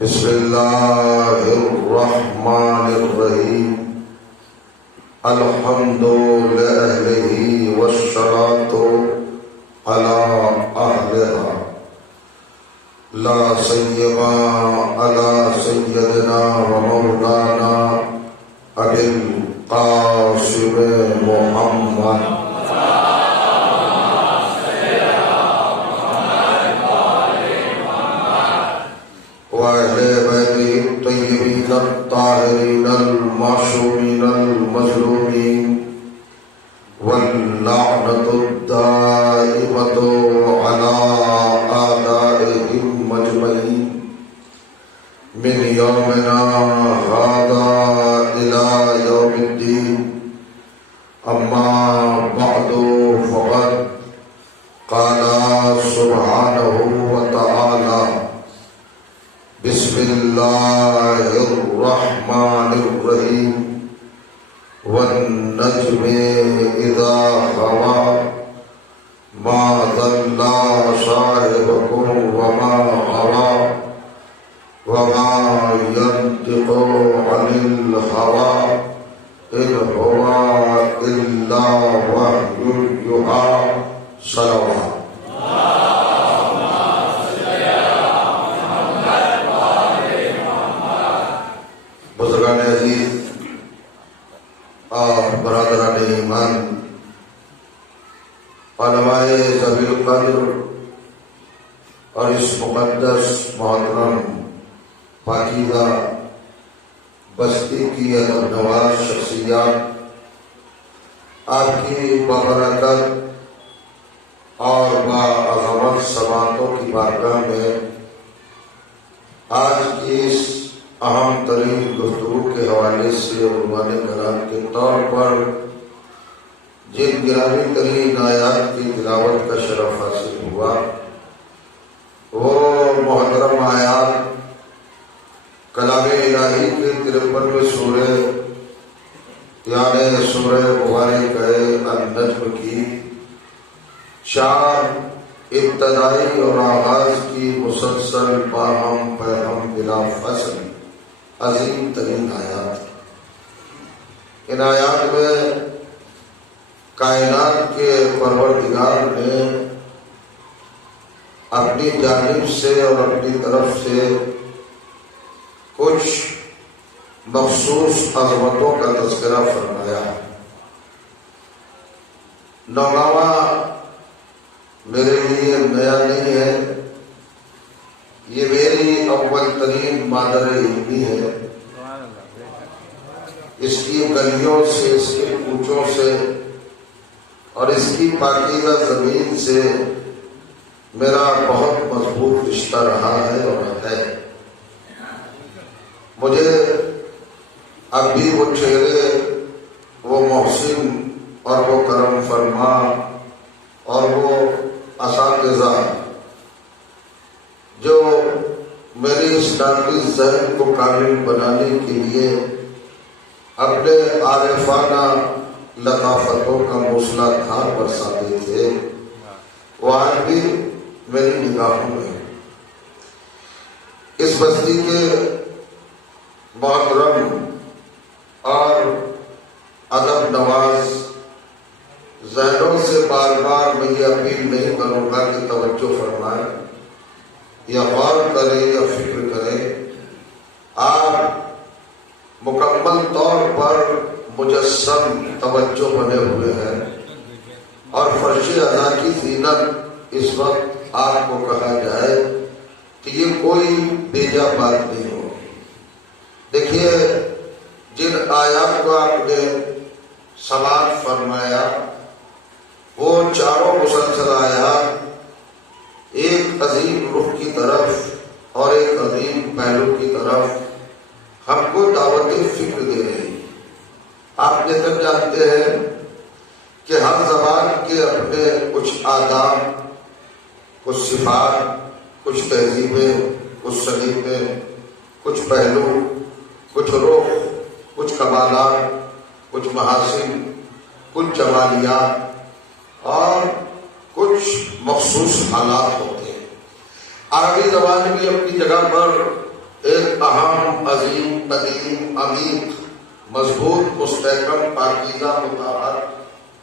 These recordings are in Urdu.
بسم اللہ الرحمن الرحیم الحمد للہ والصلاة علی اہلہا لا سیما علی سیدنا و مولانا ابی القاسم محمد وأهل بيته الطيبين الطاهرين المعصومين المظلومين واللعنة الدائمة على أعدائهم أجمعين من يومنا هذا إلى يوم الدين. أما بعد فقد قال سبحانه وتعالى بسم اللہ الرحمن الرحیم والنجم اذا ہوا ما ضل صاحبكم وما غوى وما ينطق عن الهوى إن هو إلا وحي يوحى صلوات. بزرگان عزیز اور برادران ایمان، علماء ذوی القدر اور اس مقدس محترم پاکیزہ بستی کی ادب نواز شخصیات، آپ کی بابرکت اور باعظمت سماعتوں کی بارگاہ میں آج کی اس اہم ترین گفتگو کے حوالے سے عنوان کلام کے طور پر جن گرامی ترین آیات کی تلاوت کا شرف حاصل ہوا وہ محترم آیات کلام الہی کے 53ویں سورہ یعنی سورہ مبارک النجم کی 4 ابتدائی اور آغاز کی مسلسل باہم پیہم بلا فصل عظیم ترین آیات. ان آیات میں کائنات کے پروردگار نے اپنی جانب سے اور اپنی طرف سے کچھ مخصوص عظمتوں کا تذکرہ فرمایا. نوگاواں میرے لیے نیا نہیں ہے، یہ میری اول ترین مادر علمی ہے. اس کی گلیوں سے، اس کے کوچوں سے اور اس کی پاکیزہ زمین سے میرا بہت مضبوط رشتہ رہا ہے اور ہے. مجھے اب بھی وہ چہرے، وہ محسن اور وہ کرم فرما اور وہ اساتذہ جو میری اس ناقص ذہن کو کامل بنانے کے لیے اپنے عارفانہ لطافتوں کا موصلہ دھار برساتے تھے، وہ آج بھی میری نگاہوں میں. اس بستی کے محترم اور ادب نواز ذہنوں سے بار بار میں یہ اپیل نہیں کروں گا کہ توجہ فرمائیں یا غور کریں یا فکر کریں. آپ مکمل طور پر مجسم توجہ بنے ہوئے ہیں اور فرش ادا کی زینت اس وقت آپ کو کہا جائے کہ یہ کوئی بیجا بات نہیں ہو. دیکھیے، جن آیات کو آپ نے سماعت فرمایا وہ چاروں مسلسل آیات ایک عظیم رخ کی طرف اور ایک عظیم پہلو کی طرف ہم کو دعوت فکر دے رہی. آپ یہ تک جانتے ہیں کہ ہر زبان کے اپنے کچھ آداب، کچھ صفات، کچھ تہذیبیں، کچھ سلیقے، کچھ پہلو، کچھ رخ، کچھ کمالات، کچھ محاسن، کچھ جمالیات اور کچھ مخصوص حالات ہوتے ہیں. عربی زبان بھی اپنی جگہ پر ایک اہم، عظیم، قدیم، عمیق، مضبوط، مستحکم، پاکیزہ، مطہر،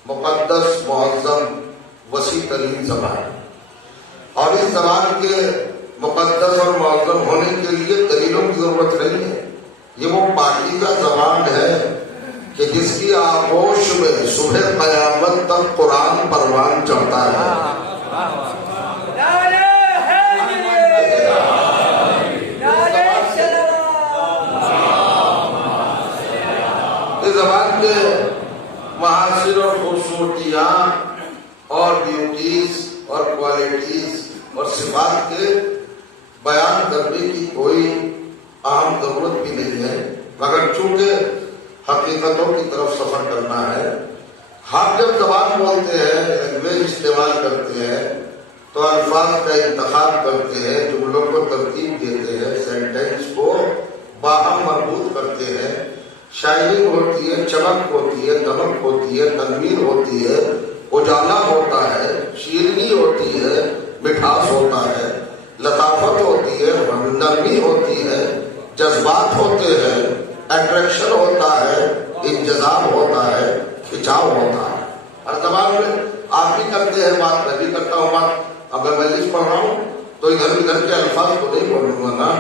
مقدس، معظم، وسیع ترین زبان. اور اس زبان کے مقدس اور معظم ہونے کے لیے دلیلوں کی ضرورت نہیں ہے. یہ وہ پاکیزہ زبان ہے کہ جس کی آغوش میں صبح قیامت تک قرآن پروان چڑھتا ہے. اس زبان کے محاسن اور خوبصورتیاں اور بیوٹیز اور کوالٹیز اور صفات کے بیان کرنے کی کوئی اہم ضرورت بھی نہیں ہے، مگر چونکہ حقیقتوں کی طرف سفر کرنا ہے. ہم جب زبان بولتے ہیں، لینگویج استعمال کرتے ہیں تو الفاظ کا انتخاب کرتے ہیں، جملوں کو ترتیب دیتے ہیں، سینٹینس کو باہم مربوط کرتے ہیں. شائننگ ہوتی ہے، چمک ہوتی ہے، دمک ہوتی ہے، تنویر ہوتی ہے، اجالا ہوتا ہے، شیرینی ہوتی ہے، مٹھاس ہوتا ہے، لطافت ہوتی ہے، نرمی ہوتی ہے، جذبات ہوتے ہیں، اٹریکشن ہوتا ہے، انجذاب ہوتا ہے، کھچاؤ ہوتا ہے. ہر زبان میں آپ بھی کرتے ہیں بات، میں بھی کرتا ہوں بات. اب میں مجلس پڑھ رہا ہوں تو ادھر کے الفاظ کو نہیں بولوں گا نا،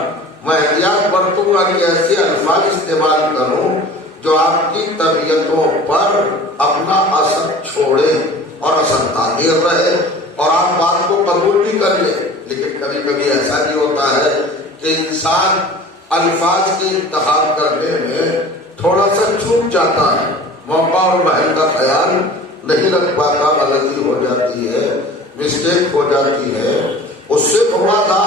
میں احتیاط برتوں گا کہ ایسے الفاظ استعمال کروں جو آپ کی طبیعتوں پر اپنا اثر چھوڑے اور اثر تاثیر رہے اور آپ بات کو قبول بھی کر لیں. لیکن کبھی کبھی ایسا بھی ہوتا ہے کہ انسان الفاظ کے انتخاب کرنے میں تھوڑا سا چوک جاتا ہے، موقع اور محل کا خیال نہیں رکھ پاتا، غلطی ہو جاتی ہے، مسٹیک ہو جاتی ہے، اس سے تھوڑا سا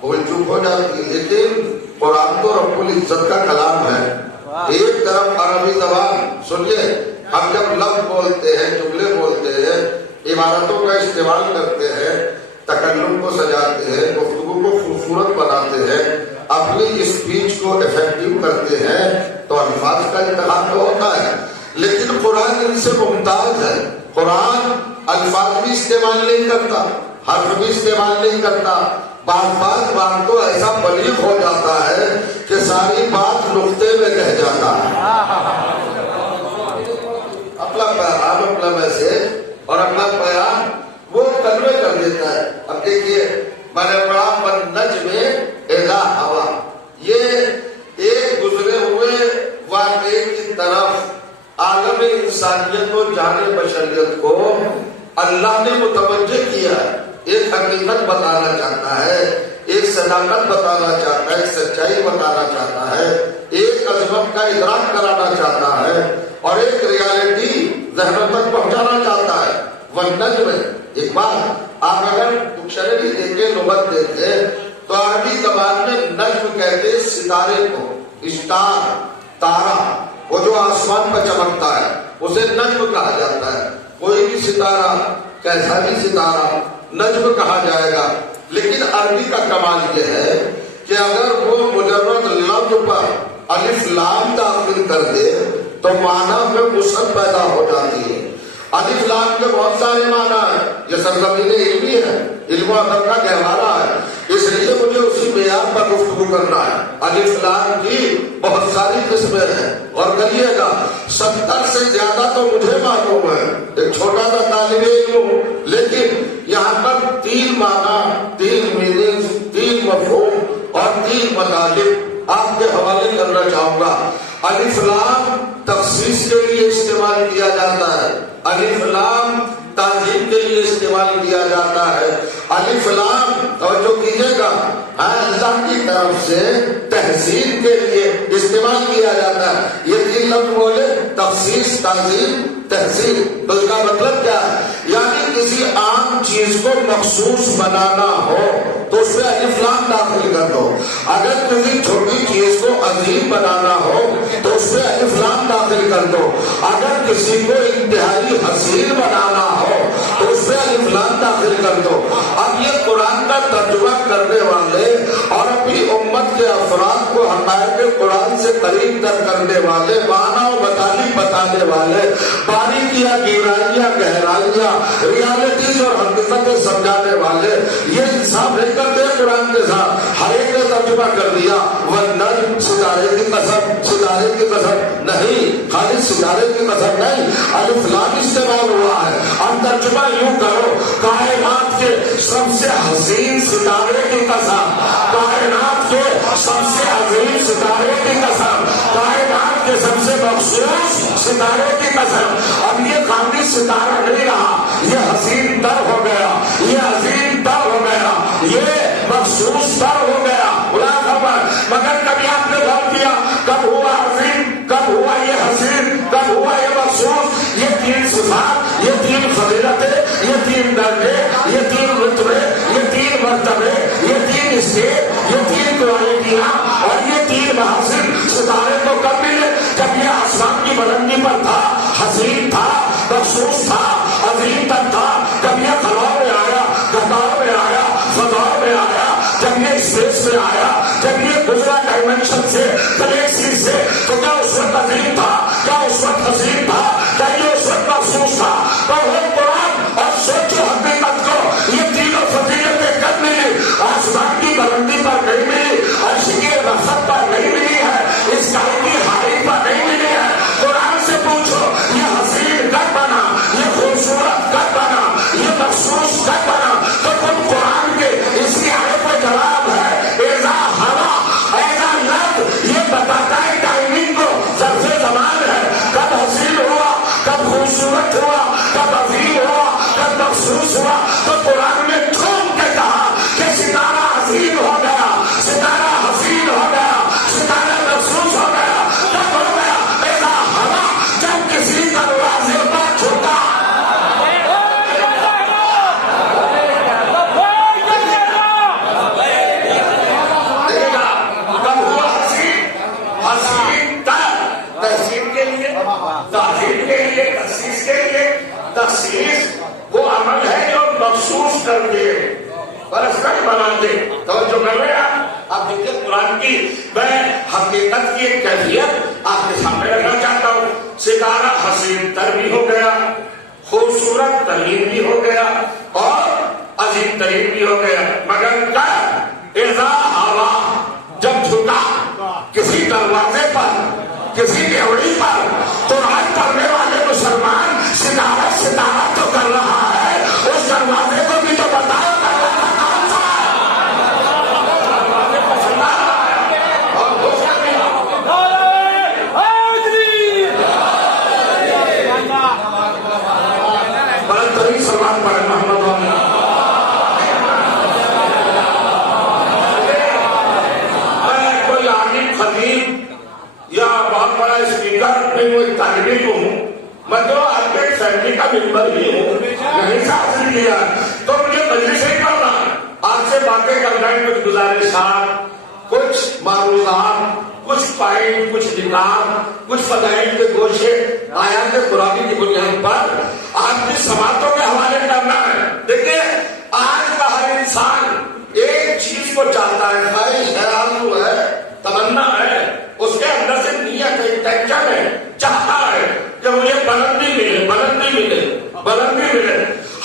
بھول چوک ہو جاتی ہے. لیکن قرآن تو رب العزت کا کلام ہے. ایک طرف عربی زبان سنیے، ہم جب لفظ بولتے ہیں، جملے بولتے ہیں، عبارتوں کا استعمال کرتے ہیں، تکلم کو سجاتے ہیں، گفتگو کو خوبصورت بناتے ہیں، اپنی اسپیچ کو افیکٹو کرتے ہیں، تو الفاظ کا انتخاب تو ہوتا ہے. لیکن قرآن ان سے ممتاز ہے. قرآن الفاظ بھی استعمال نہیں کرتا، حرف بھی استعمال نہیں کرتا. بات تو ایسا بلیغ ہو جاتا ہے کہ ساری بات نقطے میں کہہ جاتا ہے. اپنا پیغام، اپنا میسج اور اپنا بیان وہ کنوے کر دیتا ہے. اب دیکھیے میں نے پڑھا والنجم اذا ہوا، یہ ایک گزرے ہوئے واقعے کی طرف عالم انسانیت و جان بشریت کو اللہ نے متوجہ کیا ہے. ایک حقیقت بتانا چاہتا ہے، ایک صداقت بتانا چاہتا ہے، ایک سچائی بتانا چاہتا ہے، ایک عظمت کا ادراک کرانا چاہتا ہے اور ایک ریالٹی ذہنوں تک پہنچانا چاہتا ہے. والنجم، ایک بات آپ اگر ڈکشنری دیکھیں، لغت دیکھیں تو عربی زبان میں نجم کہتے ہیں ستارے کو، اسٹار، تارا، وہ جو آسمان پر چمکتا ہے اسے نجم کہا جاتا ہے. کوئی بھی ستارہ، کیسا بھی ستارہ نجم کہا جائے گا. لیکن عربی کا کمال یہ ہے کہ اگر وہ مجرد لفظ پر الف لام داخل کر دے تو معنی میں وسعت پیدا ہو جاتی ہے. الف لام کے بہت سارے معنی ہیں، یہ سرزمین علمی ہے، علم و ادب کا گہوارہ ہے، اس لیے مجھے اسی معیار پر گفتگو کرنا ہے. الف لام کی بہت ساری قسمیں ہیں اور کریے گا 70 سے زیادہ تو مجھے معلوم ہے، ایک چھوٹا سا طالب علم ہوں، لیکن یہاں پر 3 معنی، 3 میننگز، 3 مفہوم اور 3 مطالب آپ کے حوالے کرنا چاہوں گا. الف لام تخصیص کے لیے استعمال کیا جاتا ہے، الف لام تعظیم کے لیے استعمال کیا جاتا ہے، الف لام توجہ کیجیے گا اللہ کی طرف سے تحسین کے لیے استعمال کیا جاتا ہے. یہ 3 لفظ بولے، تخصیص، تعظیم، تحسین. تو اس کا مطلب کیا ہے؟ یعنی کسی عام چیز کو مخصوص بنانا ہو تو اس میں الف لام داخل کر دو. اگر کسی چھوٹی چیز کو عظیم بنانا ہو تو اس میں الف لام داخل کر دو. اگر کسی کو انتہائی حسین بنانا ہو تو اس میں الف لام داخل کر دو. اب یہ قرآن کا ترجمہ کرنے والے اور اپنی امت کے افراد کو حقائق قرآن سے قریب تر کرنے والے، معنی و مطالب بتانے والے، باریکیاں، گہرائیاں، ریالٹیز اور حقیقتیں سمجھانے والے، یہ انصاف نہیں کرتے قرآن کے ساتھ. ہر ایک نے ترجمہ کر دیا والنجم ستارے کی قسم، ستارے کی قسم نہیں، خالی ستارے کی قسم نہیں، الف لام استعمال ہوا ہے۔ اب ترجمہ یوں کرو کائنات کے سب سے حسین ستارے کی قسم، کائنات کے سب سے عظیم ستارے کی قسم، کائنات کے سب سے مخصوص ستارے کی قسم۔ اب یہ خالی ستارہ نہیں رہا، یہ حسین تر ہو گیا، یہ عظیم تر ہو گیا، یہ مخصوص تر ہو گیا۔ مگر کبھی آپ نے غور کیا کب ہوا عظیم، کب ہوا یہ حسین، کب ہوا یہ مخصوص؟ یہ تین صفات، یہ تین فضیلتیں، یہ تین درجے، یہ تین رتبے، یہ تین مرتبے، یہ تین اسٹیپ، یہ تین کوالٹیاں اور یہ تین محاسن ستارے کو کب ملے؟ جب یہ آسمان کی بلندی پر تھا، حسین تھا، مخصوص تھا، عظیم تر تھا۔ جب یہ خلاء میں آیا، گھٹاؤ میں آیا، فضاؤ میں آیا، جب یہ اسپیس میں آیا، جب یہ گزرا ڈائمینشن سے، گلیکسی سے، تو کیا اس وقت عظیم تھا؟ کیا اس وقت حسین تھا؟ کیا یہ اس وقت مخصوص تھا؟ پڑھو قرآن اور سوچو حقیقت کو، یہ تینوں فضیلتیں کب ملی؟ آسمان کی بلندی پر نہیں ملی، عرش کی رفعت پر نہیں ملی ہے، اس کائن کی حالی پر نہیں ملی ہے۔ قرآن سے پوچھو یہ حسین کب بنا، یہ خوبصورت کب بنا، یہ مخصوص کب بنا؟ تو تم قرآن کے اسی آیت کا جواب ہے ایزا ہوا ایزا لفظ، یہ بتاتا ہے ٹائمنگ کو، ظرف زمان ہے، کب حسین ہوا، کب خوبصورت ہوا، کب عظیم ہوا، کب مخصوص ہوا۔ تو قرآن میں ٹھوک کے کہا کہ ستارہ عظیم ہو گیا، ستارہ حسین ہو گیا، ستارہ مخصوص ہو گیا۔ کب ہو گیا؟ ایزا ہوا، جب کسی دروازے پر چھوٹا۔ تخصیص وہ عمل ہے جو مخصوص کر دے، پرسنل بنا دے۔ توجہ کر رہے ہیں آپ؟ دیکھیں قرآن کی میں حقیقت کی ایک کیفیت آپ کے سامنے رکھنا چاہتا ہوں۔ ستارہ حسین تر بھی ہو گیا، خوبصورت ترین بھی ہو گیا اور عظیم ترین بھی ہو گیا، مگر کب؟ اذا ہوا، جب جھکا کسی دروازے پر، کسی ڈیوڑی پر۔ قرآن پڑھنے والے مسلمان ستارہ ستارہ تو کر رہا ہے، اس دروازے کو بھی تو بتاؤ دروازہ کون سا ہے؟ بلند ترین سلمان پڑھے محمد کوئی عالم خطیب یا بہت بڑا اسپیکر نہیں، وہ ایک طالب علم ہوں، میں تو آپ کے فیملی کا ممبر بھی ہوں، نہیں حاصل کیا تو مجھے مجلس ہی کرنا، آپ سے باتیں کرنا ہے، کچھ گزارشات، کچھ معروضات، کچھ پوائنٹ، کچھ نکات، کچھ فضائل کے گوشے آیات قرآن کی بنیاد پر آپ کی سماعتوں کے حوالے کرنا ہے۔ دیکھیں آج کا ہر انسان ایک چیز کو چاہتا ہے، خواہش ہے، آرزو ہے، تمنا ہے، اس کے اندر سے نیت ہے، انٹینشن ہے، چاہتا ہے کہ مجھے بلندی ملے، بلندی ملے، بلندی ملے۔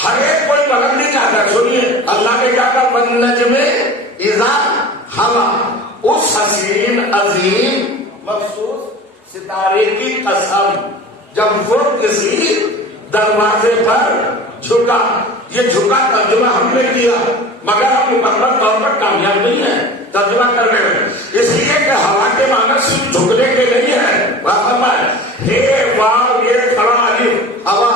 ہر ایک کوئی بلندی چاہتا ہے۔ سنیے اللہ نے کیا کہا، والنجم اذا ہوا، اس حسین عظیم مخصوص ستارے کی قسم جب وہ کسی دروازے پر جھکا۔ یہ جھکا ترجمہ ہم نے کیا مگر ہم مکمل طور پر کامیاب نہیں ہیں ترجمہ کرنے میں، اس لیے کہ ہوا کے معنی صرف جھکنے کے نہیں ہے۔ ہے واو یہ کھڑا الف ہوا،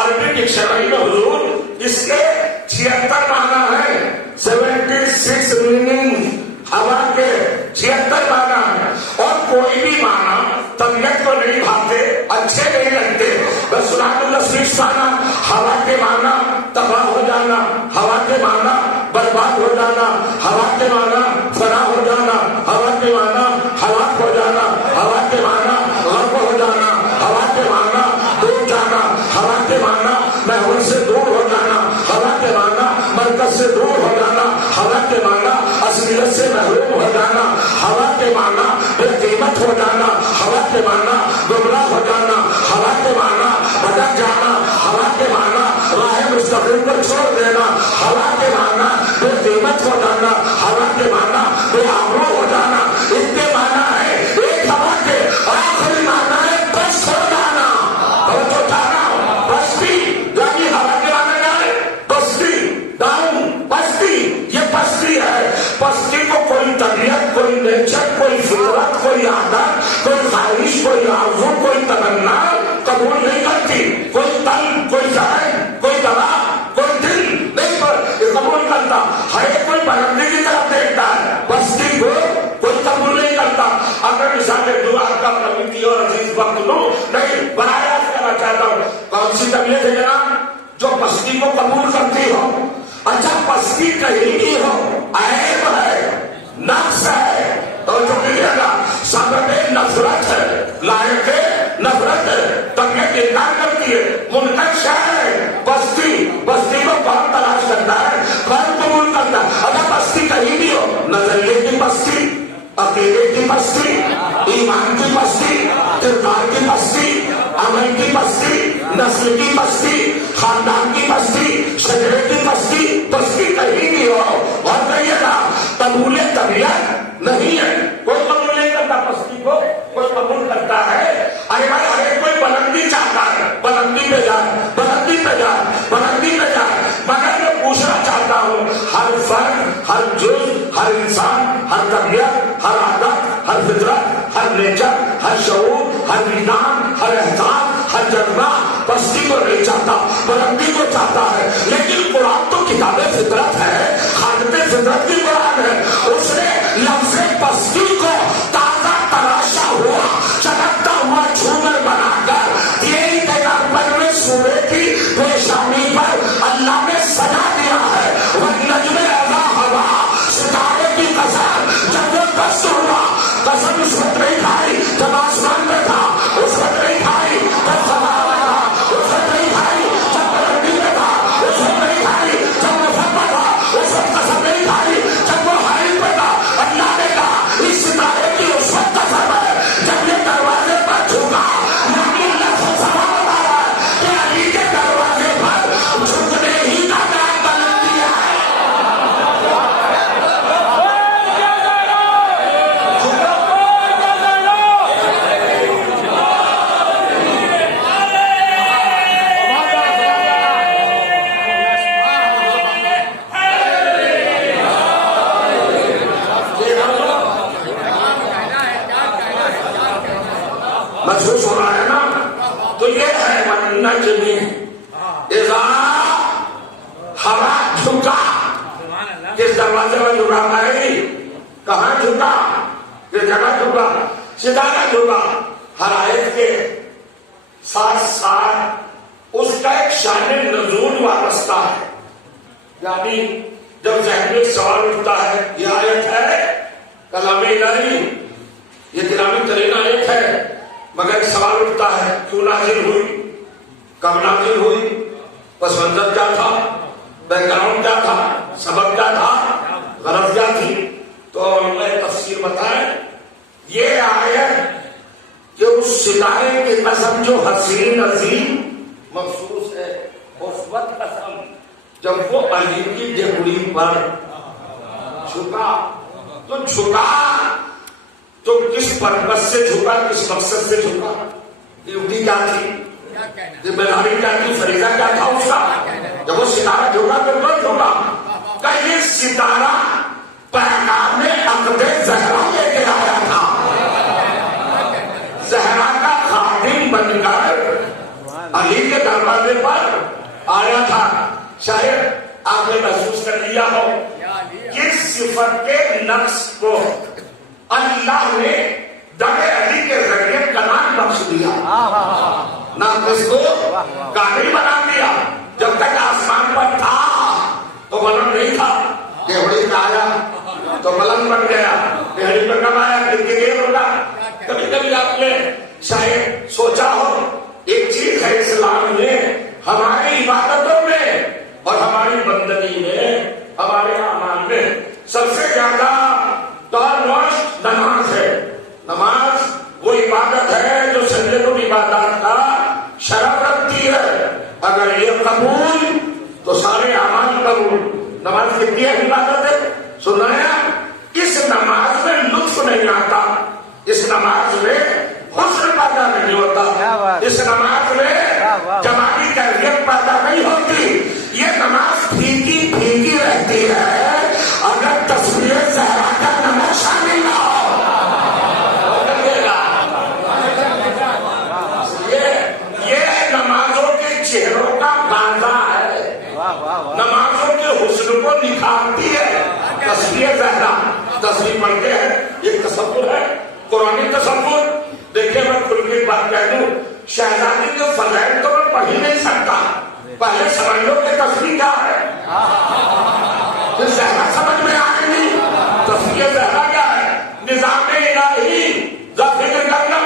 عربی ڈکشنری میں حضور اس کے 76 معنی ہیں، 76 میننگ ہوا کے 76 معنی ہیں، اور کوئی بھی معنی طبیعت کو نہیں بھاتے، اچھے نہیں لگتے۔ بس سنات اللہ معنی ہوا کے معنی تباہ ہو جانا، ہوا کے معنی برباد ہو جانا، ہوا کے معنی فنا ہو جانا، ہوا کے معنی ہلاک ہو جانا، ہوا کے معنی غرق ہو جانا، ہوا کے معنی ڈوب جانا، ہوا کے معنی محور سے دور ہو جانا، ہوا کے معنی مرکز سے دور ہو جانا، ہوا کے معنی اصلیت سے محروم ہو جانا، ہوا کے معنی بے قیمت ہو جانا، ہوا کے معنی گمراہ ہو جانا، ہوا کے معنی بھٹک جانا، ہوا کے معنی راہ مستقیم پر چھوڑ دینا، ہوا کے معنی بے قیمت ہو جانا، ہوا کے معنی بے کوئی نیچر، کوئی فطرت، کوئی عادت، کوئی خواہش، کوئی آرزو، کوئی تمنا قبول نہیں کرتی. کوئی تن، کوئی ذہن، کوئی دماغ، کوئی دل نہیں قبول کرتا. ہر کوئی بلندی کی طرف دیکھتا ہے، پستی کو کوئی قبول نہیں کرتا. اگر مثال دعا کا قیمتی اور عزیز وقت لوں نہیں بنایا کرنا چاہتا ہوں. کون سی طبیعت ہے جناب جو پستی کو قبول کرتی ہو؟ اچھا پستی کہیں بھی ہو عیب ہے، نقص ہے، تو جو ملے گا سبب نفرت ہے، لائق نفرت ہے، طبیعت انکار کرتی ہے، منتقش ہے. بستی کو کون تلاش کرتا ہے؟ کون قبول کرتا ہے؟ اگر بستی کہیں بھی ہو، نظریے کی بستی، عقیدے کی بستی، ایمان کی بستی، کردار کی بستی، عمل کی بستی، نسل کی بستی، خاندان کی بستی، شجرے کی بستی، بستی کہیں بھی ہو اور کہیے گا قبول طبیعت نہیں ہے. کوئی قبول نہیں کرتا بستی کو، کوئی قبول کرتا ہے. ارے بھائی ہر کوئی بلندی چاہتا ہے، بلندی پہ جائے، بلندی پہ جائے، بلندی پہ جائے. مگر میں پوچھنا چاہتا ہوں ہر فرد، ہر جز، ہر انسان، ہر طبیعت، ہر عادت، ہر فطرت، ہر نیچر، ہر شعور، ہر وجدان، ہر احساس، ہر جذبہ پستی کو نہیں چاہتا، بلندی کو چاہتا ہے. لیکن قرآن تو کتاب فطرت ہے، خالق فطرت کی قرآن ہے. اس نے لفظ پستی کو تازہ تراشا ہوا چمکتا ہوا جھومر بنا کر یہی 93 سورے کی پیشانی پر اللہ نے سجا دیا ہے. والنجم اذا ہوا، ستارے کی قسم جب وہ دست ہوا، قسم اس وقت نہیں کھائی جب آسمان میں تھا، اس وقت نہیں کھائی جب سما رہا، اس وقت نہیں کھائی جب بلندی میں تھا، اس وقت نہیں کھائی جب مفت تھا، اس وقت قسم نہیں کھائی جب وہ حائل پہ تھا. اللہ نے کہا اس ستارے کی اس وقت قسم ہے جب یہ دروازے پر جھکا. لیکن لفظ سما بتا رہا ہے کہ علی کے دروازے پر جھکنے ہی کا نام بلندی ہے. محسوس ہو رہا ہے نا؟ تو یہ ہے والنجم اذا ہوا جھکا. کس دروازے میں جھکا بھائی؟ کہاں جھکا؟ کس جگہ جھکا؟ ستارہ جھکا. ہر آیت کے ساتھ ساتھ اس کا ایک شان نزول وابستہ ہے. یعنی جب ذہن میں سوال اٹھتا ہے یہ آیت ہے کلام الہی، یہ کلام ترین آیت ہے، مگر ایک سوال اٹھتا ہے کیوں نازل ہوئی، کب نازل ہوئی، پس منظر کیا تھا، بیک گراؤنڈ کیا تھا، سبب کیا تھا، غرض کیا تھی. تو میں تفسیر بتائیں یہ آیت کہ اس ستارے کی قسم جو حسین عظیم مخصوص ہے، اس وقت قسم جب وہ علی کی ڈیوڑی پر جھکا. تو جھکا تو کس پرپس سے جھکا، کس مقصد سے جھکا، ڈیوٹی کیا تھی، ذمہ داری کیا تھی، فریضہ کیا تھا اس کا. جب وہ ستارہ جھکا تو کون جھکا؟ کہ یہ ستارہ پیغام عقد زہرا لے کے آیا تھا. زہرا کا خادم بن کر علی کے دروازے پر آیا تھا. شاید آپ نے محسوس کر لیا ہو کس صفت کے نقص کو اللہ نے دم علی کے ذریعے کمال بخش دیا، ناقص کو قادر بنا دیا. جب تک آسمان پر تھا تو بلند نہیں تھا، ڈیوڑی پہ آیا تو بلند بن گیا. ڈیوڑی پہ کب آیا؟ دیر ہوگا. کبھی کبھی آپ نے شاید سوچا ہو ایک چیز ہے اسلام میں ہماری عبادتوں میں اور ہماری بندگی میں، ہمارے اعمال میں سب سے زیادہ تارنوشت نماز ہے. نماز وہ عبادت ہے جو سنت العبادات کا شرف رکھتی ہے. اگر یہ قبول تو سارے اعمال قبول. نماز کتنی عبادت ہے سنا ہے؟ اس نماز میں لطف نہیں آتا، اس نماز میں حسن پیدا نہیں ہوتا، اس نماز میں جمالی کیفیت پیدا نہیں ہوتی. یہ نماز پھیکی پھیکی رہتی ہے. اگر تصویر زہرا کا نمائش شامل نہ ہو پڑھتے ہیں ایک تصور ہے قرآنی تصور. دیکھیے میں کھل کے ایک بات کہہ دوں, شہزادی کے فضائل تو میں پڑھ ہی نہیں سکتا. پہلے سمجھ لو کہ تصویر کیا ہے, پھر زہرا سمجھ میں آئے گی. تصویر زہرا کیا ہے؟ نظام الہی ذکر کرنا,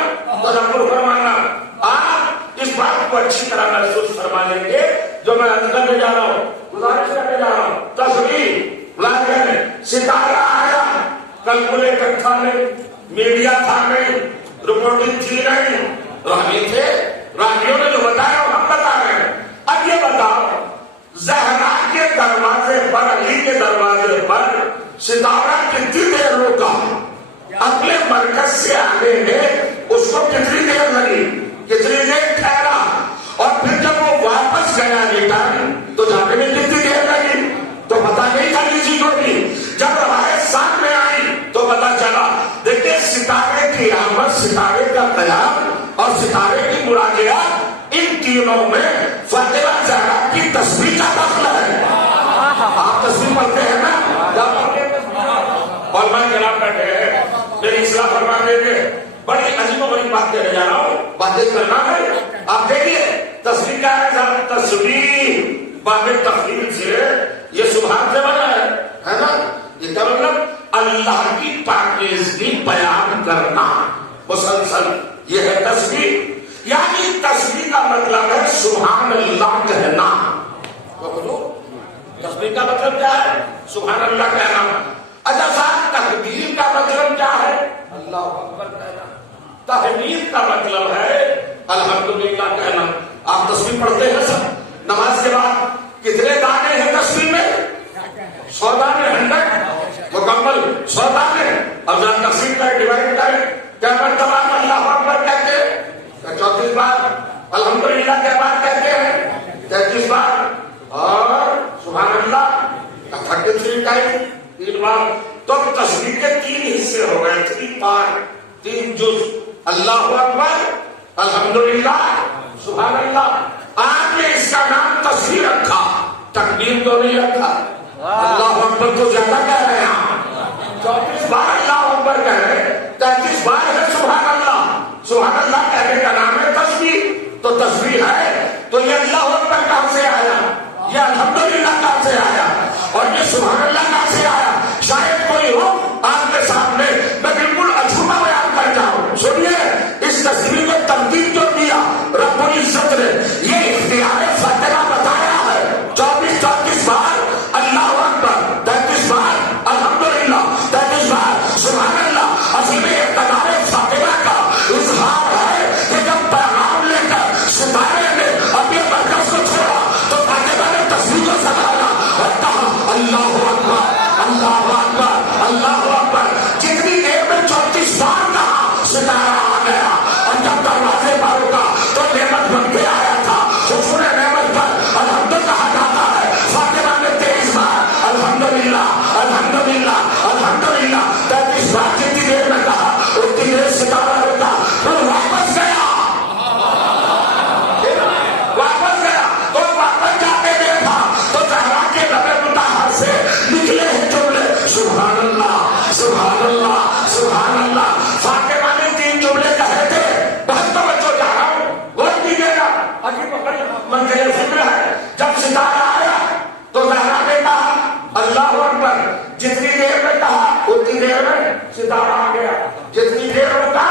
تدبر فرمانا. آپ اس بات کو اچھی طرح محسوس فرما لیں گے جو میں اندر لے جا رہا ہوں, گزارش کرنے جا رہا ہوں. تصویر لاجے ستارہ آیا, کیلکولیٹر تھا نہیں, میڈیا تھا نہیں, رپورٹنگ تھی نہیں, راہی تھے, راہیوں نے جو بتایا وہ ہم بتا رہے ہیں. اب یہ بتاؤ زہرا کے دروازے پر, علی کے دروازے پر ستارہ کتنی دیر روکا؟ اپنے مرکز سے آنے میں اس کو کتنی دیر لگی, کتنی دیر ٹھہرا, اور پھر جب وہ واپس گیا ریٹرن تو جانے میں کتنی دیر لگی؟ تو پتا نہیں تھا کسی کو بھی. جب روایت سامنے آئی تو پتا چلا. دیکھیں ستارے کی آمد, ستارے کا قیام اور ستارے کی مراجعات, ان تینوں میں فاطمہ زہرا کی تصویر کا دخل ہے. آپ تصویر پڑھتے ہیں نا, اور میں جناب بیٹھے ہیں, میری اصلاح فرما دیں گے. بڑی عجیب و غریب بات کہنے جا رہا ہوں, باتیں کرنا ہے. آپ دیکھیے تصویر کیا ہے, تصویر باب تفریح سے یہ سبحان سے بنا ہے نا. یہ کیا مطلب؟ اللہ کی پاکیزگی بیان کرنا مسلسل, یہ ہے تصویر. یعنی تصویر کا مطلب ہے سبحان اللہ کہنا. تصویر کا مطلب کیا ہے؟ سبحان اللہ کہنا. اچھا صاحب تکبیر کا مطلب کیا ہے؟ اللہ اکبر کہنا. تحمید کا مطلب ہے الحمدللہ کہنا. آپ تصویر پڑھتے ہیں سب, نماز کے بعد کتنے دانے ہیں تصویر میں؟ 100 دانے, 100 مکمل 100 دانے. اب جب تقسیم کریں, ڈیوائڈ کریں, کیا مرتبہ اللہ اکبر کہتے ہیں؟ 34 بار. الحمدللہ کے بعد کہتے ہیں 33 بار. اور سبحان اللہ 33 ٹائم 3 بار. تو تصویر کے 3 حصے ہو گئے, 3 پارٹ, 3 جز. اللہ اکبر, الحمدللہ, سبحان اللہ. آپ نے اس کا نام تصویر رکھا, تکبیر تو نہیں رکھا. اللہ اکبر تو زیادہ کہہ رہے ہیں, 34 بار اللہ اکبر کہہ رہے ہیں, 33 بار ہے سبحان اللہ. سبحان اللہ کہنے کا نام ہے تصویر. تو تصویر ہے تو یہ اللہ اکبر کہاں سے آیا, یہ الحمدللہ کہاں سے آیا, اور یہ سبحان اللہ کہاں سے آیا؟ شاید کوئی ہو آپ کے سامنے, میں بالکل اچھوٹا بیان کر جاؤں. سنیے, اس تصویر کو ترتیب جو دیا رب العزت نے, یہ اختیار فاطمہ بتایا ہے. 34 بار اللہ اکبر, 33 بار الحمدللہ, 33 بار سبحان اللہ. اصل میں اقتدار فاطمہ کا اظہار ہے کہ جب پیغام لے کر ستارے نے اپنے مرکز کو چھوڑا تو فاطمہ نے تصویر کو سنبھالا اور کہا اللہ اکبر, اللہ اکبر, اللہ اکبر. جتنی دیر میں 34 بار کہا ستارہ آ گیا, اور جب دروازے پر رکا تو نعمت بن کے آیا تھا. حضور نعمت پر الحمد کہا جاتا ہے. فاطمہ نے 23 بار الحمدللہ, الحمدللہ, الحمدللہ, 33 بار جتنی دیر میں کہا اتنی دیر ستارہ رکا, پھر واپس گیا, واپس گیا. تو واپس جاتے دیکھا تو زہرا کے لبے مطہر سے نکلے ہیں جملے سبحان اللہ, سبحان اللہ, سبحان اللہ. فاطمہ نے 3 جملے کہے تھے. بہت توجہ جا رہا ہوں, غور کیجیے گا. ابھی منظر فکر ہے, جب ستارہ آیا تو زہرا نے کہا اللہ اکبر. جتنی دیر میں کہا اتنی دیر میں ستارہ آ گیا. جتنی دیر رکا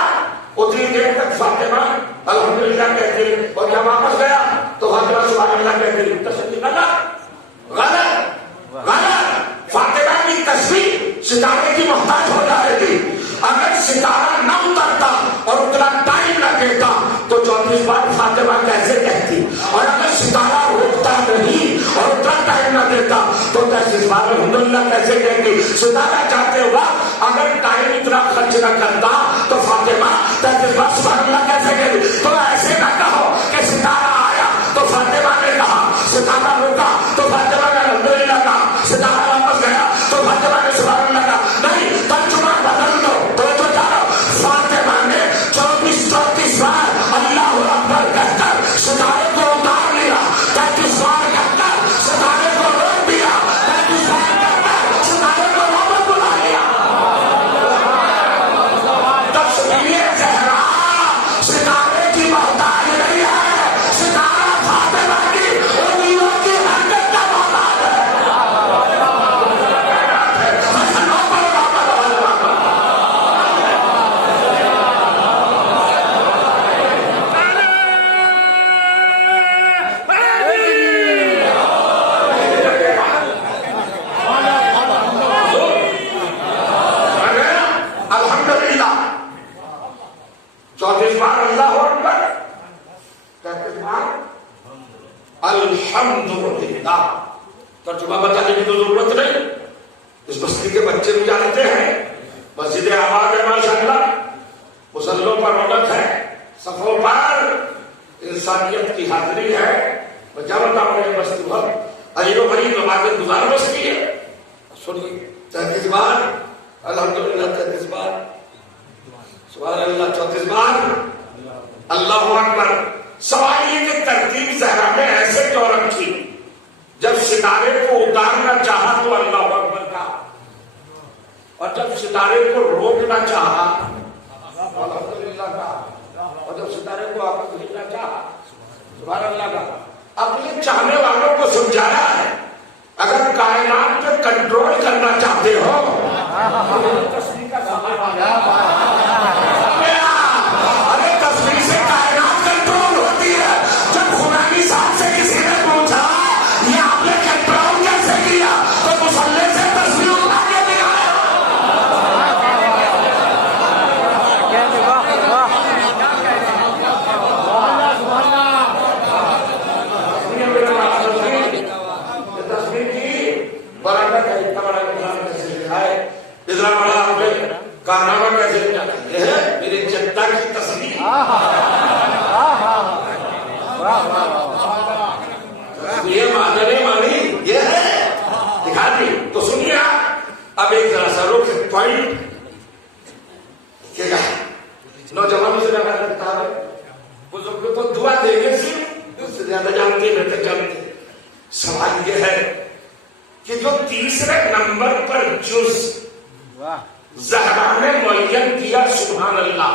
اتنی دیر تک فاطمہ الحمدللہ کہتے ہیں, اور جب واپس گیا تو فاطمہ سبحان اللہ کہتے ہیں. تصویر غلط, غلط, غلط. فاطمہ کی تصویر ستارے کی محتاج ہو جائے گی. اگر ستارہ نہ اترتا اور اتنا ٹائم نہ دیتا تو 34 بار فاطمہ کیسے کہتی, اور اگر ستارہ روکتا نہیں اور اتنا ٹائم نہ دیتا تو 33 بار الحمدللہ کیسے کہتی. ستارہ چاہتے ہوا اگر ٹائم اتنا خرچ نہ کرتا تو فاطمہ 33 بار سبحان اللہ کیسے کہتی. تو ایسے نہ کہو کہ ستارہ آیا تو فاطمہ نے کہا, ستارہ روکا تو فاطمہ نے الحمدللہ کہا, ستارہ واپس گیا تو فاطمہ نے سبحان اللہ کہا. نہیں, ترجمہ بدل دو. تو جاؤ, فاطمہ نے 34 بار اللہ اکبر کہہ کر ستارے کو اتار لیا, 33 بار کہہ کر ستارے کو روک دیا, 33 بار کہہ کر ستارے کو واپس بلا لیا. مسلوں پر رونق ہے، صفوں پر انسانیت کی حاضری ہے. جب عجیب و غریب نمازیں گزار بستی ہے. سنیے 33 بار الحمدللہ، 33 بار سبحان اللہ، 34 بار اللہ اکبر. سوال یہ کہ ترتیب زہرا میں ایسے کیوں رکھی؟ جب ستارے کو اتارنا چاہا تو اللہ اکبر کہا، اور جب ستارے کو روکنا چاہا الحمدللہ کہا، اور جب ستارے کو آپس بھیجنا چاہا سبحان اللہ کہا. اپنے چاہنے والوں کو سمجھایا ہے اگر کائنات پہ کنٹرول کرنا چاہتے ہو تصویر کا ارے تصویر سے کائنات کنٹرول ہوتی ہے. جب خمینی صاحب سے کسی نے پوچھا یہ آپ نے کنٹرول کیسے کیا تو مسلح سے تصویر اٹھا کے دکھایا. کارنامہ کیسے یہ ہے میری جنتا کی تصویر. یہ مانی یہ ہے دکھا دی. تو سنیے آپ اب ایک ذرا سا روک پوائنٹ کیا نوجوانوں سے کرتا ہے بزرگوں کو دعا دیں گے صرف اس سے زیادہ جانتے نہیں جانتے. سوال یہ ہے کہ جو تیسرے نمبر پر جز زہرا نے معین کیا سبحان اللہ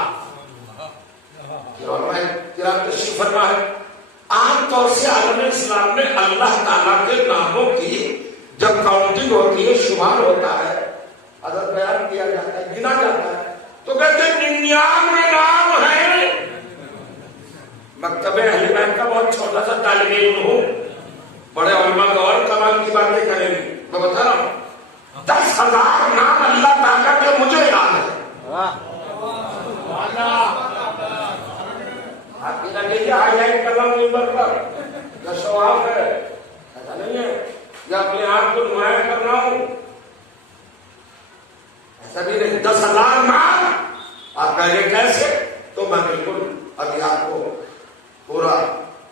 تشریف فرما ہے. عام طور سے عالم اسلام میں اللہ تعالیٰ کے ناموں کی جب کاؤنٹنگ ہوتی ہے شمار ہوتا ہے عدد بیان کیا جاتا ہے گنا جاتا ہے تو کہتے ہیں 99 نام ہیں. مکتب اہل بیت کا بہت چھوٹا سا طالب علم ہوں، بڑے علماء کا اور کمال کی باتیں کریں گے. میں بتا رہا ہوں 10,000 نام اللہ تعالیٰ کے مجھے یاد ہے. آپ کی لگے ہائی لائٹ کر رہا ہوں نمبر پر یا شواف ہے ایسا نہیں ہے، یا اپنے آپ کو نمایاں کر رہا ہوں ایسا بھی نہیں. 10,000 نام آپ کہیں گے کیسے؟ تو میں بالکل ابھی آپ کو پورا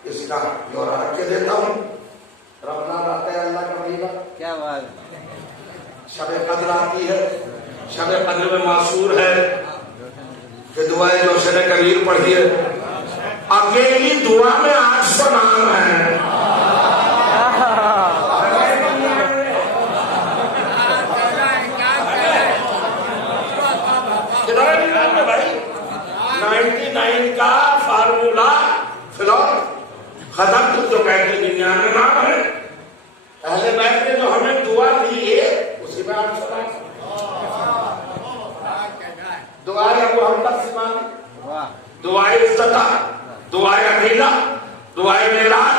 اس کا بیورا رکھ کے دیتا ہوں. رمضان آتا ہے اللہ کا مہینہ، کیا بات ہے، شب قدر آتی ہے. شب قدر میں معصور ہے کہ دعائیں جو شب کبیر پڑھی ہے اکیلی دعا میں 800 نام ہیں. بھائی 99 کا فارمولا فی الحال ختم. تم جو کہتے 99 نام ہے اہل بیت نے جو ہمیں دعا دی ہے اسی میں آپ سنا دعائیں ابو حمد سمان، دعائیں افتتاح، دعائیں عقیدہ، دعائیں معراج،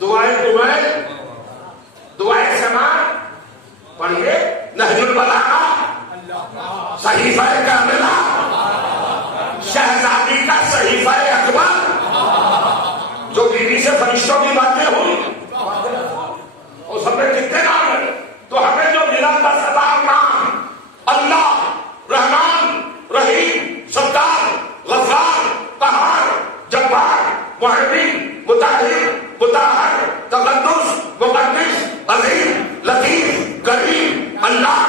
دعائیں دعائیں دعائیں سمان پڑھیے. نہج البلاغہ، صحیفہ کاملہ، شہزادی کا صحیفہ اکبر جو بیوی سے فرشتوں کی باتیں ہوئی اس میں کتنے نام ہیں؟ تو ہمیں جو ملا 10,000 نام اللہ رحمان رحیم ستار غفار قہار جبار محبین مطہر مطہر تقدس مقدس عظیم لطیف کریم اللہ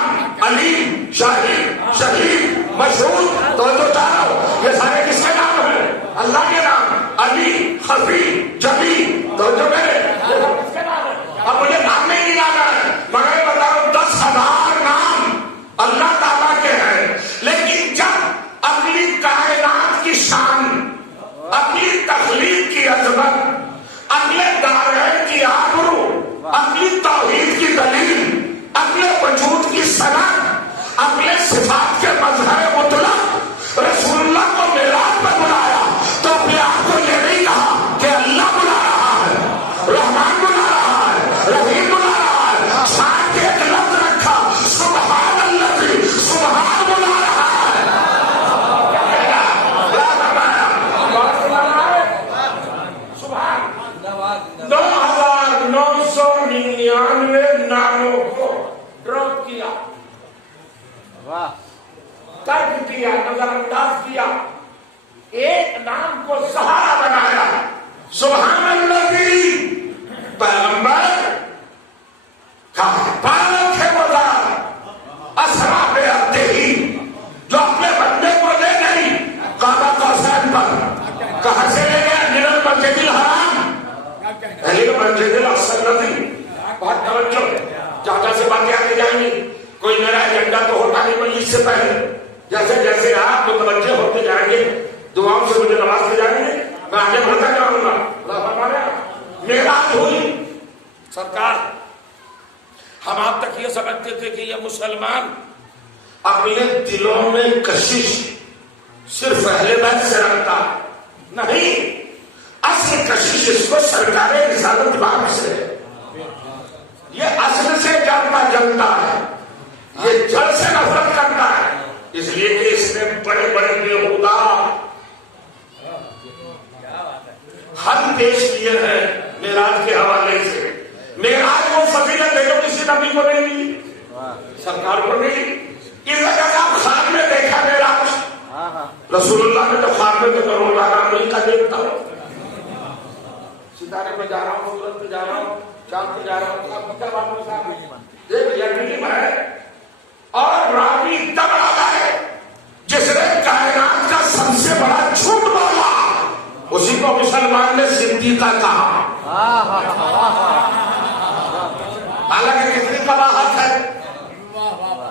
علیم شاہد شہید مشہور. تو جو چاہو یہ سارے کس کے نام ہیں؟ اللہ کے نام. علی خفی جبی تو جو میرے کس کے نام ہیں؟ اب مجھے نام نہیں گانا ہے مگر بتاؤ 10,000 نام اللہ تعالیٰ کے ہیں. لیکن جب اپنی کائنات کی شان، اپنی تخلیق کی عظمت، اپنے دارین کی آبرو، اپنی توحید کی دلیل، اپنے وجود کی صنعت، اپنے صفات کے مظہر مطلق رسول اللہ کو معراج پر بلایا تو اپنے آپ کو یہ نہیں کہا کہ اللہ بلا رہا ہے، رحمان بلا رہا ہے، رحیم بلا رہا ہے. شان کے ایک لفظ رکھا سبحان اللہ، سبحان بلا رہا ہے. 9,999 ناموں کو ڈراپ کیا. ترک کیا، نظر انداز کیا، ایک نام کو سہارا بنایا. سبحان الذی، پیغمبر کا پاک ہے وہ ذات، اسرا بعبدہ، جو اپنے بندے کو لے گئی کعبہ قوسین پر. کہاں سے لے گیا؟ من المسجد الحرام الی المسجد الاقصی الذی. بہت توجہ، چاچا سے باتیں آگے جائیں گی. کوئی میرا ایجنڈا تو ہوتا نہیں مجلس سے پہلے. جیسے جیسے آپ متوجہ ہوتے جائیں گے، دعاؤں سے مجھے نوازتے جائیں گے، میں آگے بڑھتا جاؤں گا. اللہ فرمایا معراج ہوئی. سرکار، ہم آپ تک یہ سمجھتے تھے کہ یہ مسلمان اپنے دلوں میں کشش صرف اہل بیت سے رکھتا ہے. نہیں، اصل کشش اس کو سرکار رسالت باب سے ہے. یہ اصل سے جلتا ہے، یہ جڑ سے نفرت کرتا ہے. اس لیے کہ اس نے بڑے بڑے بےہودہ حد پیش کیے ہیں معراج کے حوالے سے. معراج وہ فضیلت ہے جو کسی نبی کو نہیں ملی، سرکار کو ملی. اس وجہ سے آپ خواب میں دیکھا معراج، رسول اللہ نے تو خواب میں تو کروں لگا مل کا دیکھتا ہوں، ستارے پہ جا رہا ہوں، سورج پہ جا رہا ہوں، چاند پہ جا رہا ہوں. ایک یقین ہے. اور راوی تب آتا ہے جس نے کائنات کا سب سے بڑا جھوٹ بولا، اسی کو مسلمان نے صدیقہ کہا.